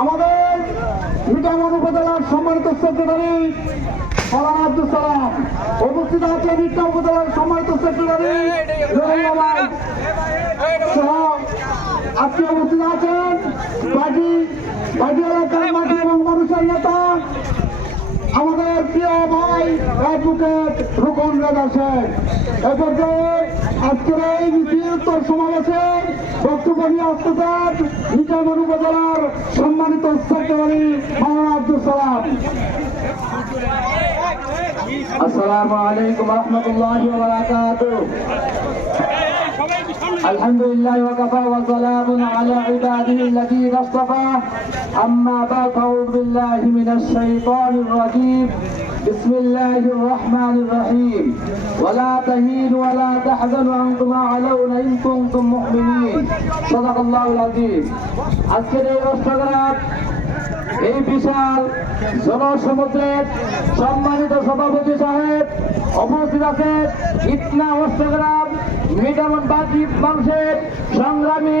আমাদের মিঠামন উপজেলার সম্মানিত সেক্রেটারি মাওলানা আব্দুল সালাম উপস্থিত আছে। মিঠা উপজেলার সম্মানিত সেক্রেটারি সহ আজকে উপস্থিত আছেন পার্টি এলাকার মাটি এবং মানুষের নেতা আমাদের প্রিয় ভাই অ্যাডভোকেট রুকন রেজা শেখ। এ পর্যায়ে আজকের এই মিছিল সমাবেশে বক্তব্য নিয়ে আসতেছেন মিঠামন উপজেলার সম্মানিত সেক্রেটারি মাওলানা আব্দুল সালাম। আসসালামু আলাইকুম ওয়া রাহমাতুল্লাহি ওয়া বারাকাতুহু। الحمد لله وكفى وسلام على عباده الذين اصطفى أما بعد أعوذ بالله من الشيطان الرجيم بسم الله الرحمن الرحيم ولا تهينوا ولا تحزنوا وأنتم أعلون إن كنتم مؤمنين صدق الله العظيم। আজকের এই অষ্টগ্রাম এই বিশাল জনসমুদ্রের সম্মানিত সভাপতি সাহেব উপস্থিত আছেন ইটনা অষ্টগ্রাম মিঠামন বাকি মানুষের সংগ্রামী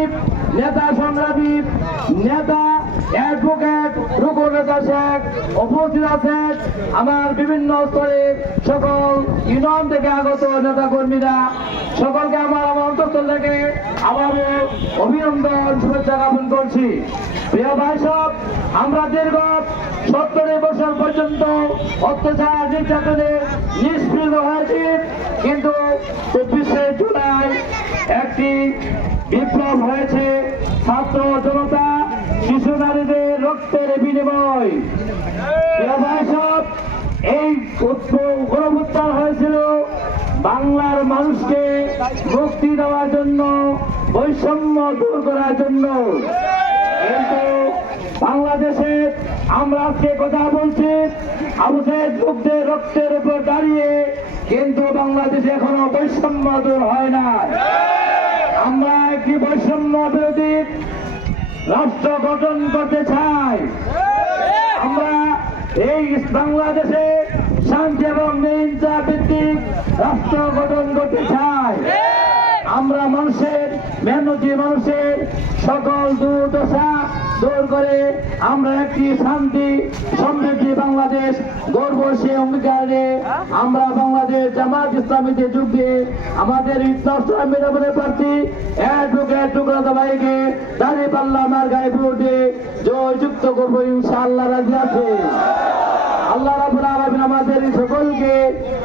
নেতা অ্যাডভোকেট রুকন রেজা শেখ উপস্থিত আছেন। আমার বিভিন্ন স্তরের সকল ইউনিয়ন থেকে আগত নেতা কর্মীরা সকলকে আমার অন্তঃস্থল থেকে আবারও অভিনন্দন শুভেচ্ছা জ্ঞাপন করছি। প্রিয় ভাই সব, আমরা দীর্ঘ 70 বছর পর্যন্ত অত্যাচার নির্যাতনে নিষ্পৃহ হয়েছি, কিন্তু 24শে জুলাই একটি বিপ্লব হয়েছে। ছাত্র জনতা শিশু নারীদের রক্তের বিনিময়। এই গণঅভ্যুত্থান হয়েছিল বাংলার মানুষকে মুক্তি দেওয়ার জন্য, বৈষম্য দূর করার জন্য। কিন্তু বাংলাদেশে আমরা আজকে কথা বলছি আবু সাইদ মুগ্ধের রক্তের উপর দাঁড়িয়ে, কিন্তু বাংলাদেশে এখনো বৈষম্য দূর হয় না। আমরা একটি বৈষম্য বিরোধী রাষ্ট্র গঠন করতে চাই। আমরা এই বাংলাদেশে শান্তি এবং অহিংসা ভিত্তিক রাষ্ট্র গঠন করতে চাই। আমরা মেহনতি মানুষের সকল দুর্দশা দূর করে আমরা একটি শান্তি সমৃদ্ধি বাংলাদেশ গর্ব সে অঙ্গীকারে আমরা বাংলাদেশ জামাত ইসলামীতে যোগ দিয়ে আমাদের মিঠামনের প্রার্থী অ্যাডভোকেট রুকন রেজা ভাইকে দাঁড়িপাল্লা আমার গায়ে ভোট দিয়ে জয়যুক্ত করবো ইনশাআল্লাহ। রাজি আছে? আল্লাহ রাব্বুল আলামিন আমাদের সকলকে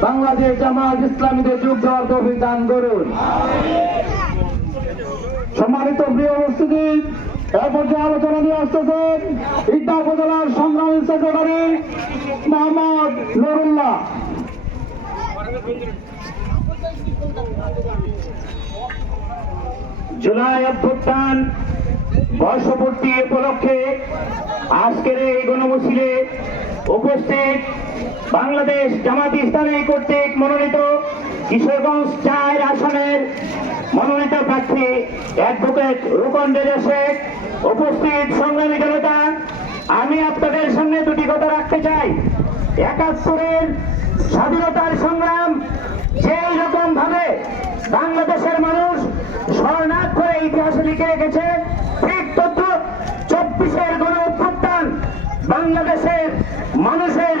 বাংলাদেশ জামাত ইসলামীতে যোগ দেওয়ার তৌফিক দান করুন। সম্মানিত প্রিয় উপস্থিতি, এ পর্যায়ে আলোচনা নিয়ে আসতেছেন ইটনা উপজেলার সংগ্রামী সেক্রেটারি মোহাম্মদ নুরুল্লাহ। জুলাই অভ্যুত্থান বর্ষপূর্তি উপলক্ষে আজকের এই গণমিছিলে উপস্থিত বাংলাদেশ জামাত ইসলামী কর্তৃক মনোনীত কিশোরগঞ্জ 4 আসনের মনোনীত প্রার্থী অ্যাডভোকেট রুকন রেজা শেখ, উপস্থিত সংগ্রামী জনতা, আমি আপনাদের সামনে দুটি কথা রাখতে চাই। 71-এর স্বাধীনতার সংগ্রাম যেই রকম ভাবে বাংলাদেশের মানুষ শরণার্থ করে ইতিহাসে লিখে রেখেছে, ঠিক তথ্য 24-এর গণঅভ্যুত্থান বাংলাদেশের মানুষের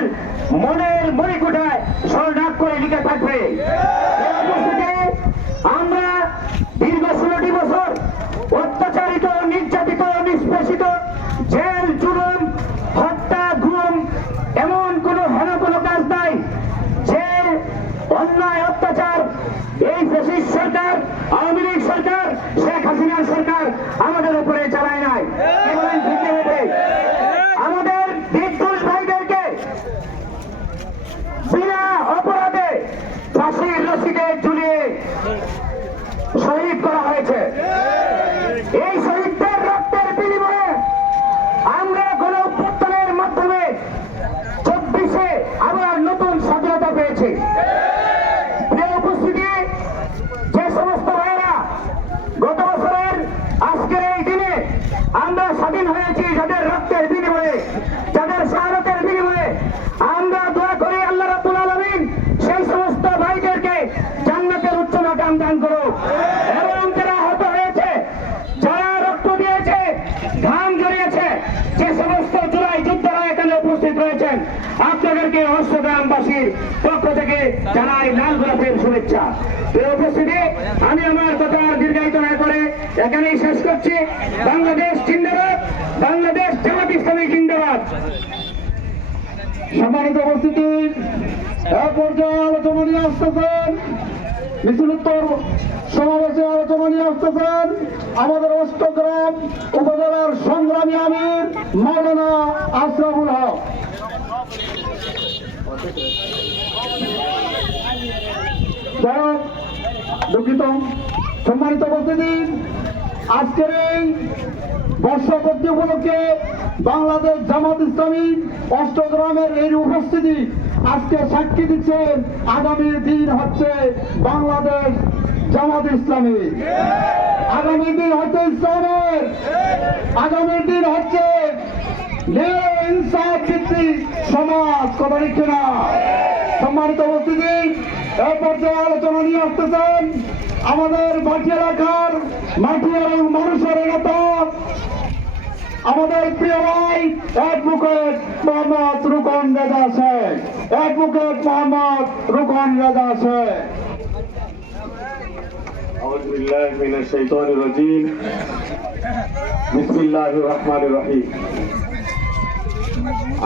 মনের মণিকোঠায় শরণার্থ করে লিখে থাকবে। আমরা দীর্ঘ 16টি বছর অত্যাচারিত, নির্যাতিত, নিষ্পেষিত, জেল, জুলুম, হত্যা, গুম, এমন কোনো কোনো কাজ নাই যে অন্যায় অত্যাচার এই ফ্যাসিস্ট সরকার, আওয়ামী লীগ সরকার, শেখ হাসিনার সরকার আমাদের উপরে চালায় নাই। আমাদের বিদ্রোহী ভাইদেরকে বিনা অপরাধে ফাঁসির রশিদে ঝুলিয়ে শহীদ করা হয়েছে। এই শহীদদের রক্তের বিনিময়ে আমরা গণঅভ্যুত্থানের মাধ্যমে 24-এ আবার নতুন স্বাধীনতা পেয়েছি। প্রিয় উপস্থিতি, যে সমস্ত ভাইয়েরা গত বছরের আজকের এই দিনে আমরা স্বাধীন হয়েছি, যাদের রক্তের বিনিময়ে, যাদের শাহাদাতের বিনিময়ে, আমরা দোয়া করি আল্লাহ রাব্বুল আলামিন সেই সমস্ত ভাইদেরকে জান্নাতের উচ্চ মাকাম দান করুক। এবং যারা আহত হয়েছে, যারা রক্ত দিয়ে পার্টির পক্ষ থেকে জানাই লাল গোলাপের শুভেচ্ছা। এই উপস্থিতি আমি আমার কথা আর দীর্ঘায়িত না করে এখানেই শেষ করছি। বাংলাদেশ জিন্দাবাদ, বাংলাদেশ জামাত ইসলামী জিন্দাবাদ। সম্মানিত উপস্থিতি, এ পর্যায়ে আলোচনা নিয়ে আসতেছেন, মিছিলোত্তর সমাবেশে আলোচনা নিয়ে আসতেছেন আমাদের অষ্টগ্রাম উপজেলার সংগ্রামী আমির মাওলানা আশরাফুল হক। দুঃখিত। সম্মানিত উপস্থিতি, আজকের এই বর্ষপূর্তি উপলক্ষে বাংলাদেশ জামাত ইসলামী অষ্টগ্রামের এই উপস্থিতি আজকে সাক্ষী দিচ্ছে আগামী দিন হচ্ছে বাংলাদেশ জামাত ইসলামী, আগামী দিন হচ্ছে ইসলামের, আগামী দিন হচ্ছে ইনসাফ ভিত্তিক সমাজ। কথা দিচ্ছে না। সম্মানিত উপস্থিতি, এই পর্যায়ে আলোচনা নিয়ে আসতেছেন আমাদের মাটি এলাকার মাটি এবং মানুষের নেতা, আমাদের প্রিয় ভাই অ্যাডভোকেট মোহাম্মদ রুকন রেজা শেখ, অ্যাডভোকেট মোহাম্মদ রুকন রেজা শেখ। আউযু বিল্লাহি মিনাশ শাইতানির রাজীম। বিসমিল্লাহির রহমানির রহিম।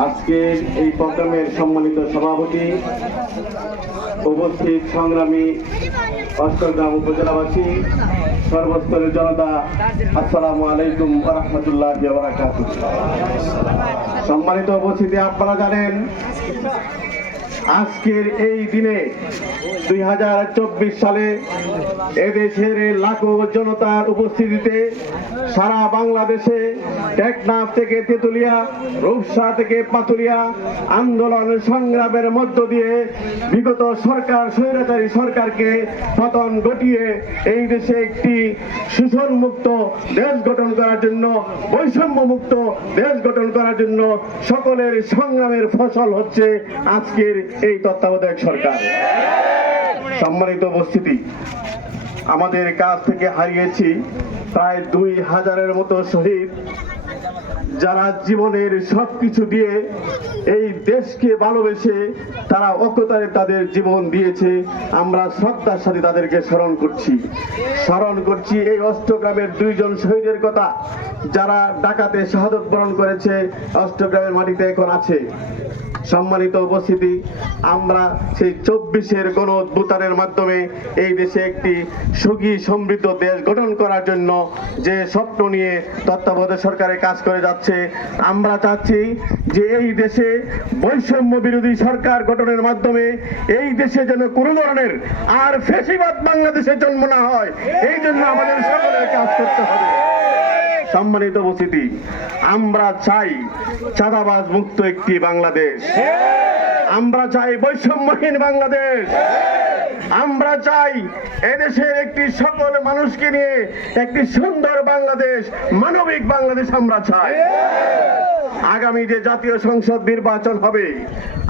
আজকে এই প্রোগ্রামের সম্মানিত সভাপতি, উপস্থিত সংগ্রামী অষ্টগ্রাম উপজেলাবাসী, সর্বস্তরের জনতা, আসসালামু আলাইকুম ওয়া রাহমাতুল্লাহি ওয়া বারাকাতুহু। সম্মানিত উপস্থিতি, আপনারা জানেন আজকের এই দিনে 2024 সালে এদেশের লাখো জনতার উপস্থিতিতে সারা বাংলাদেশে টেকনাফ থেকে তেতুলিয়া, রূপসা থেকে পাতুলিয়া আন্দোলন সংগ্রামের মধ্য দিয়ে বিগত সরকার, স্বৈরাচারী সরকারকে পতন ঘটিয়ে এই দেশে একটি শোষণমুক্ত দেশ গঠন করার জন্য, বৈষম্য মুক্ত দেশ গঠন করার জন্য সকলের সংগ্রামের ফসল হচ্ছে আজকের এই তত্ত্বাবধায়ক সরকার। সম্মানিত উপস্থিতি, আমাদের কাছ থেকে হারিয়েছি প্রায় 2000-এর মতো শহীদ, যারা জীবনের সবকিছু দিয়ে এই দেশকে ভালোবেসে তারা অকতারে তাদের জীবন দিয়েছে। আমরা শ্রদ্ধার সাথে তাদেরকে স্মরণ করছি এই অষ্টগ্রামের 2 জন শহীদের কথা, যারা ডাকাতে শাহাদত বরণ করেছে, অষ্টগ্রামের মাটিতে এখন আছে। সম্মানিত উপস্থিতি, আমরা সেই 24-এর গণ অভ্যুত্থানের মাধ্যমে এই দেশে একটি সুখী সমৃদ্ধ দেশ গঠন করার জন্য যে স্বপ্ন নিয়ে তত্ত্বাবধায়ক সরকারের কাজ করে যাচ্ছে, আমরা চাচ্ছি যে এই দেশে বৈষম্য বিরোধী সরকার গঠনের মাধ্যমে এই দেশে যেন কোনো ধরনের আর ফ্যাসিবাদ বাংলাদেশে জন্ম না হয়, এই জন্য আমাদের সকলের কাজ করতে হবে। সম্মানিত উপস্থিতি, আমরা চাই চাঁদাবাজ মুক্ত একটি বাংলাদেশ, আমরা চাই বৈষম্যহীন বাংলাদেশ, আমরা চাই এদেশের একটি সকল মানুষকে নিয়ে একটি সুন্দর বাংলাদেশ, মানবিক বাংলাদেশ আমরা চাই। আগামী যে জাতীয় সংসদ নির্বাচন হবে,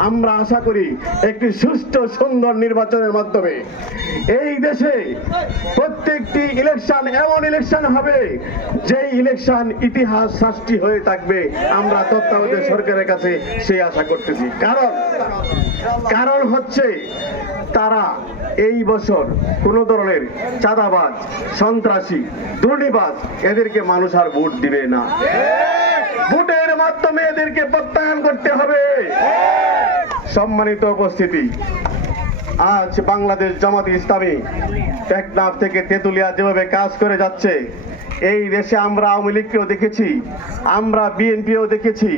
আমরা আশা করি একটি সুষ্ঠু সুন্দর নির্বাচনের মাধ্যমে এই দেশে প্রত্যেকটি ইলেকশন এমন ইলেকশন হবে যে ইলেকশন ইতিহাস সাক্ষী হয়ে থাকবে। আমরা তত্ত্বাবধায়ক সরকারের কাছে সেই আশা করতেছি। কারণ হচ্ছে তারা এই বছর কোন ধরনের চাঁদাবাজ, সন্ত্রাসী, দুর্নীতিবাজ এদেরকে মানুষ আর ভোট দিবে না। ভোটের মাধ্যমে এদেরকে প্রত্যাখ্যান করতে হবে। সম্মানিত উপস্থিতি, আজ বাংলাদেশ জামাত ইসলামী টেকনাফ থেকে তেতুলিয়া যেভাবে কাজ করে যাচ্ছে, এই দেশে আমরা আওয়ামী লীগকেও দেখেছি, আমরা বিএনপিও দেখেছি।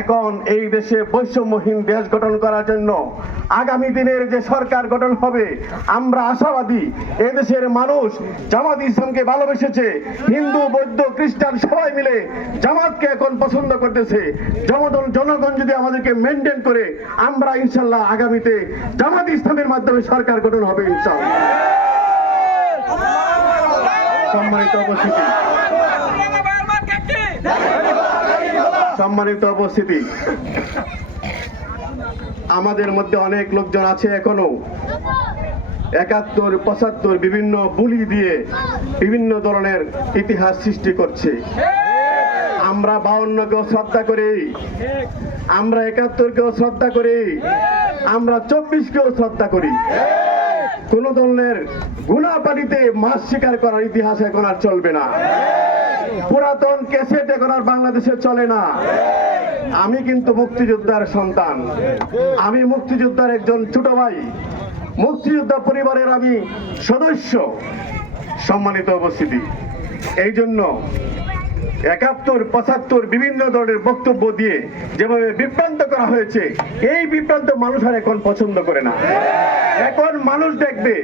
এখন এই দেশে বৈষম্যহীন দেশ গঠন করার জন্য আগামী দিনের যে সরকার গঠন হবে, আমরা আশাবাদী এদেশের মানুষ জামাত ইসলামকে ভালোবেসেছে। হিন্দু, বৌদ্ধ, খ্রিস্টান সবাই মিলে জামাতকে এখন পছন্দ করতেছে। জনগণ যদি আমাদেরকে মেনটেন করে, আমরা ইনশাল্লাহ আগামীতে জামাত ইসলামের মাধ্যমে সরকার গঠন হবে ইনশাল্লাহ। সম্মানিত উপস্থিতি, আমাদের মধ্যে অনেক লোকজন আছে এখনো 71, 75 বিভিন্ন বুলি দিয়ে বিভিন্ন ধরনের ইতিহাস সৃষ্টি করছে। আমরা 52-কেও শ্রদ্ধা করি, আমরা 71-কেও শ্রদ্ধা করি, আমরা 24কেও শ্রদ্ধা করি। কোন দলের গুণাপানিতে মাছ শিকার করার ইতিহাস এখন আর চলবে না। পুরাতন ক্যাসেট এখন আর বাংলাদেশে চলে না। আমি কিন্তু মুক্তিযোদ্ধার সন্তান, আমি মুক্তিযোদ্ধার একজন ছোট ভাই, মুক্তিযোদ্ধা পরিবারের আমি সদস্য। সম্মানিত উপস্থিতি, এই জন্য 71, 75 বিভিন্ন ধরনের বক্তব্য দিয়ে যেভাবে বিভ্রান্ত করা হয়েছে, এই বিভ্রান্ত মানুষ আর এখন পছন্দ করে না। এখন মানুষ দেখবে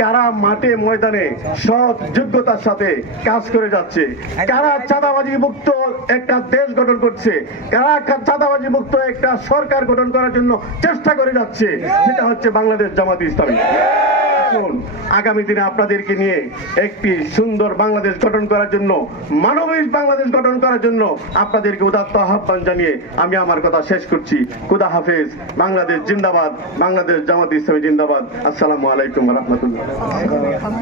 কারা মাঠে ময়দানে সৎ যোগ্যতার সাথে কাজ করে যাচ্ছে, কারা চাঁদাবাজি মুক্ত একটা দেশ গঠন করছে, কারা চাঁদাবাজি মুক্ত একটা সরকার গঠন করার জন্য চেষ্টা করে যাচ্ছে। সেটা হচ্ছে বাংলাদেশ জামাত ইসলামী। আগামী দিনে আপনাদেরকে নিয়ে একটি সুন্দর বাংলাদেশ গঠন করার জন্য, মানবিক বাংলাদেশ গঠন করার জন্য আপনাদেরকে উদাত্ত আহ্বান জানিয়ে আমি আমার কথা শেষ করছি। খুদা হাফেজ। বাংলাদেশ জিন্দাবাদ, বাংলাদেশ জামাত ইসলামী জিন্দাবাদ। আসসালামু আলাইকুম ওয়া রাহমাতুল্লাহ।